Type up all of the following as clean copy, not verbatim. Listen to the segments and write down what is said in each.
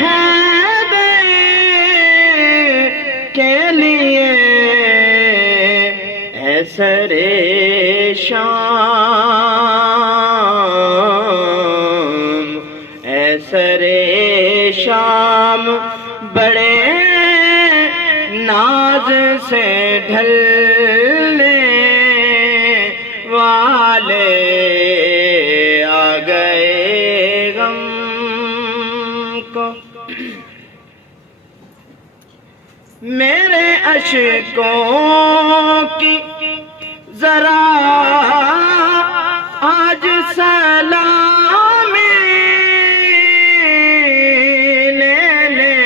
حیدر کے لیے اے سر شام، اے سر شام بڑے ناز سے ڈھلنے والے آ گئے غم کو۔ میرے اشکوں کی ذرا آج سلامی لے لے،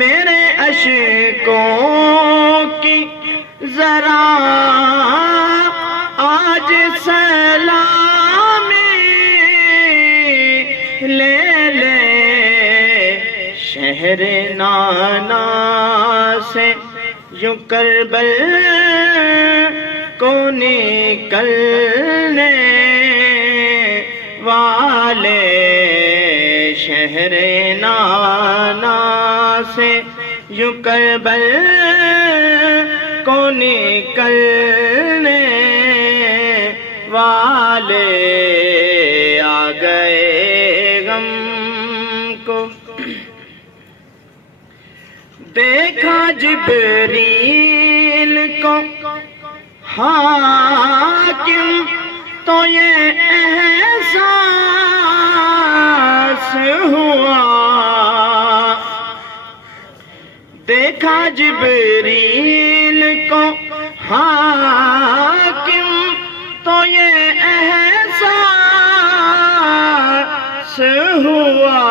میرے اشکوں کی ذرا آج سلامی لے لے، شہر نانا سے یوں کربل کو نکلنے والے، شہر نانا سے یوں کربل کو نکلنے والے آ گئے غم کو۔ دیکھا جبریل کو حاکم تو یہ احساس ہوا، دیکھا جبریل کو حاکم تو یہ احساس ہوا،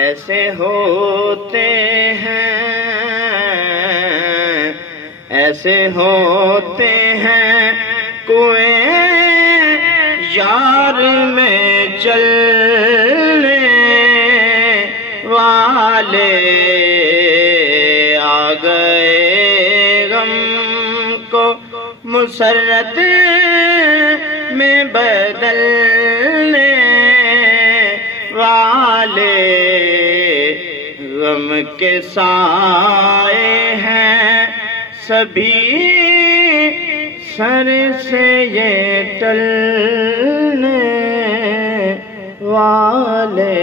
ایسے ہوتے ہیں، ایسے ہوتے ہیں کوئیں یار میں چلنے والے آ گئے غم کو مسرت میں بدلنے والے، غم کے سائے ہیں سبھی سر سے یہ ٹلنے والے۔